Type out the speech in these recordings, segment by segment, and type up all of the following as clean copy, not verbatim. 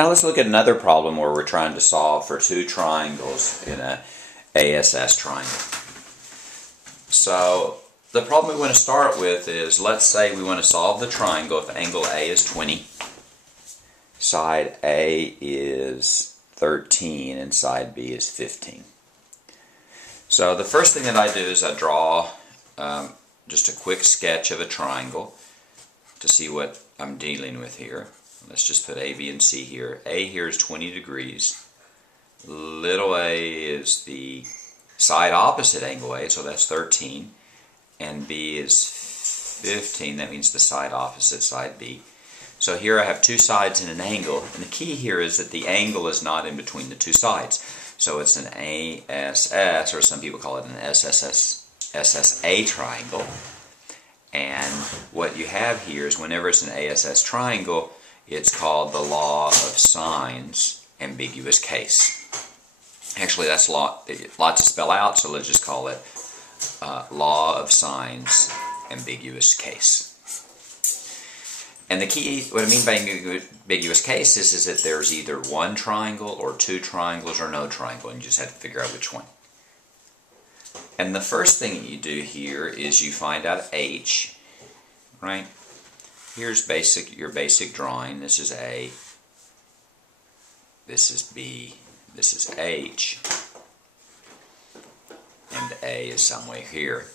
Now let's look at another problem where we're trying to solve for two triangles in a ASS triangle. So the problem we want to start with is, let's say we want to solve the triangle if angle A is 20, side A is 13, and side B is 15. So the first thing that I do is I draw just a quick sketch of a triangle to see what I'm dealing with here. Let's just put A, B, and C here. A here is 20 degrees. Little a is the side opposite angle A, so that's 13. And B is 15, that means the side opposite side B. So here I have two sides in an angle, and the key here is that the angle is not in between the two sides. So it's an ASS, or some people call it an SSA triangle. And what you have here is, whenever it's an ASS triangle, it's called the law of sines, ambiguous case. Actually, that's a lot to spell out, so let's just call it law of sines, ambiguous case. And the key, what I mean by ambiguous case is that there's either one triangle or two triangles or no triangle, and you just have to figure out which one. And the first thing that you do here is you find out H, right? Here's your basic drawing. This is A, this is B, this is H, and A is somewhere here.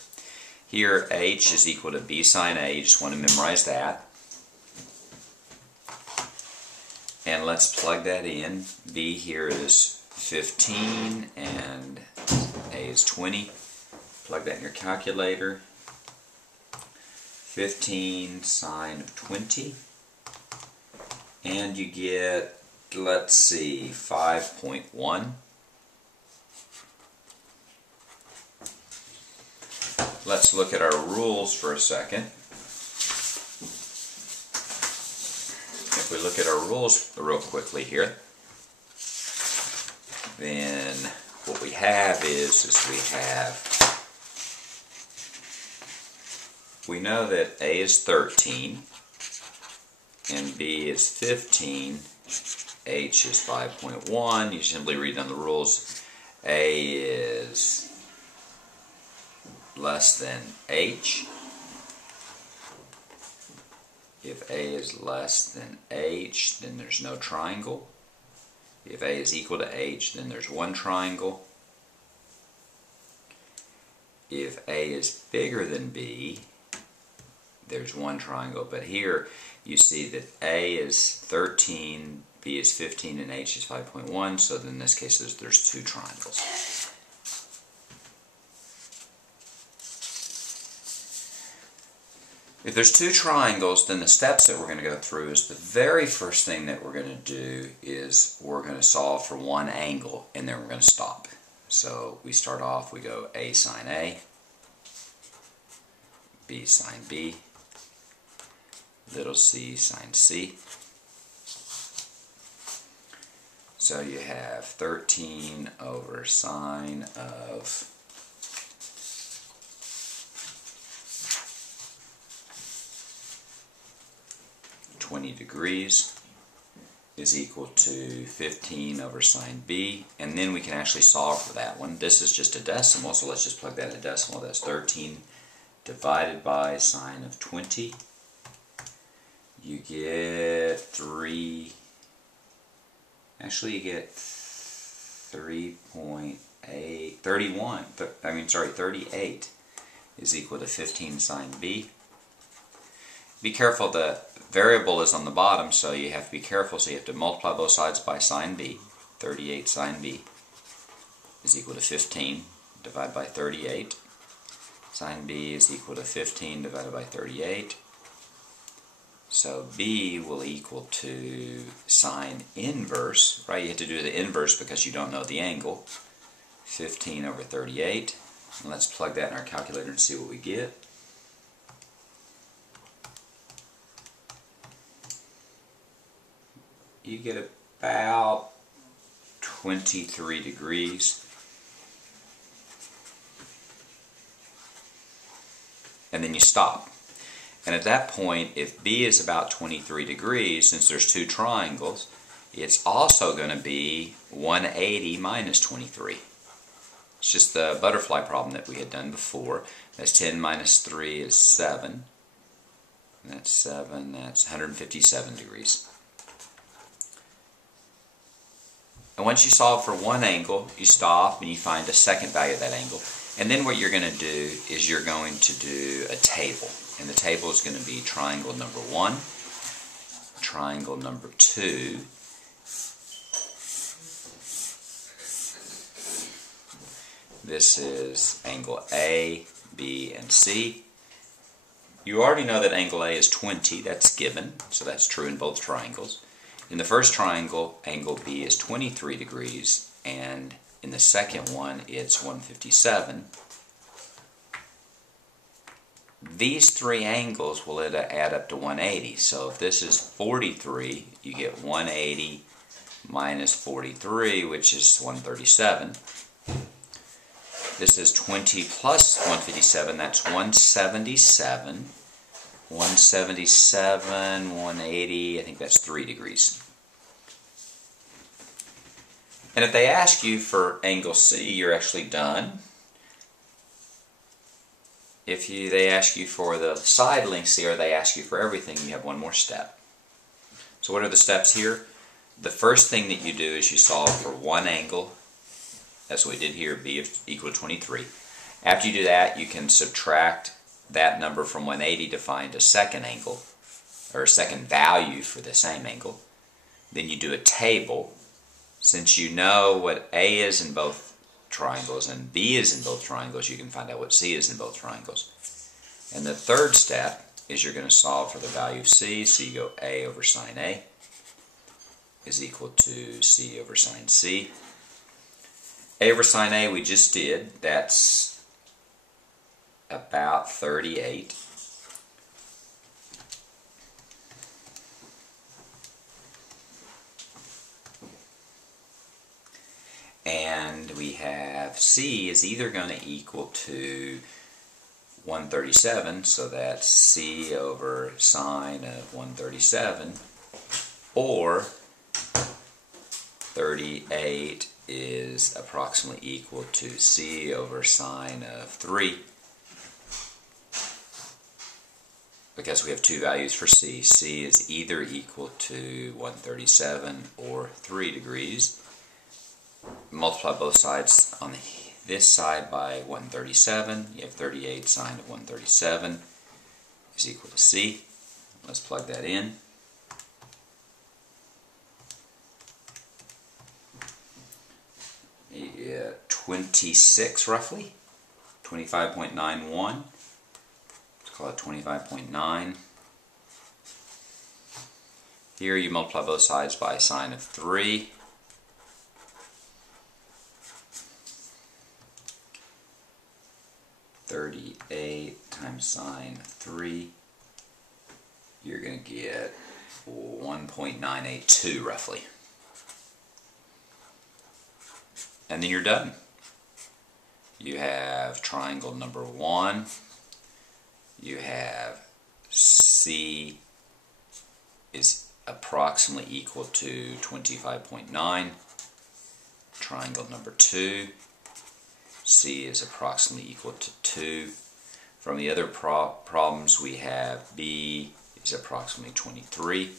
Here H is equal to B sine A. You just want to memorize that. And let's plug that in. B here is 15 and A is 20. Plug that in your calculator. 15 sine of 20. And you get, let's see, 5.1. Let's look at our rules for a second. If we look at our rules real quickly here, then what we have is we know that A is 13 and B is 15, H is 5.1. You simply read down the rules. A is less than H. If A is less than H, then there's no triangle. If A is equal to H, then there's one triangle. If A is bigger than B, there's one triangle. But here you see that A is 13, B is 15, and H is 5.1. So in this case there's two triangles. If there's two triangles, then the steps that we're going to go through is, the very first thing that we're going to do is we're going to solve for one angle, and then we're going to stop. So we start off, we go A sine A, B sine B, little c sine C. So you have 13 over sine of 20 degrees is equal to 15 over sine B, and then we can actually solve for that one. This is just a decimal, so let's just plug that in a decimal. That's 13 divided by sine of 20. You get 3, actually you get 38 is equal to 15 sine B. Be careful, the variable is on the bottom, so you have to be careful, so you have to multiply both sides by sine B. 38 sine B is equal to 15 divided by 38. Sine B is equal to 15 divided by 38. So B will equal to sine inverse, right? You have to do the inverse because you don't know the angle. 15 over 38. And let's plug that in our calculator and see what we get. You get about 23 degrees. And then you stop. And at that point, if B is about 23 degrees, since there's two triangles, it's also going to be 180 minus 23. It's just the butterfly problem that we had done before. That's 10 minus 3 is 7. And that's 7, that's 157 degrees. And once you solve for one angle, you stop and you find a second value of that angle. And then what you're going to do is you're going to do a table. And the table is going to be triangle number 1, triangle number 2, this is angle A, B, and C. You already know that angle A is 20, that's given, so that's true in both triangles. In the first triangle, angle B is 23 degrees, and in the second one, it's 157. These three angles will add up to 180, so if this is 43, you get 180 minus 43, which is 137. This is 20 plus 157, that's 177. 177, 180, I think that's 3 degrees. And if they ask you for angle C, you're actually done. If they ask you for the side length C, or they ask you for everything, you have one more step. So what are the steps here? The first thing that you do is you solve for one angle. That's what we did here, B equal to 23. After you do that, you can subtract that number from 180 to find a second angle, or a second value for the same angle. Then you do a table. Since you know what A is in both triangles and B is in both triangles, you can find out what C is in both triangles. And the third step is you're going to solve for the value of C. So you go A over sine A is equal to C over sine C. A over sine A we just did. That's about 38. And we have C is either going to equal to 137, so that's C over sine of 137, or 38 is approximately equal to C over sine of 3. Because we have two values for C. C is either equal to 137 or 3 degrees. Multiply both sides on this side by 137. You have 38 sine of 137 is equal to C. Let's plug that in. You get 26 roughly, 25.91. Call it 25.9. Here you multiply both sides by sine of 3. $38 times sine of 3. You're going to get 1.982 roughly. And then you're done. You have triangle number 1. You have C is approximately equal to 25.9. Triangle number 2. C is approximately equal to 2. From the other problems we have B is approximately 23.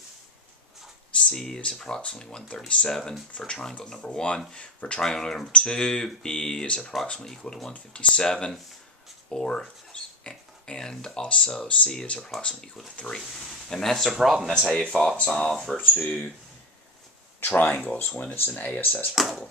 C is approximately 137 for triangle number 1. For triangle number 2, B is approximately equal to 157, and also C is approximately equal to 3. And that's the problem. That's how you solve for two triangles when it's an ASS problem.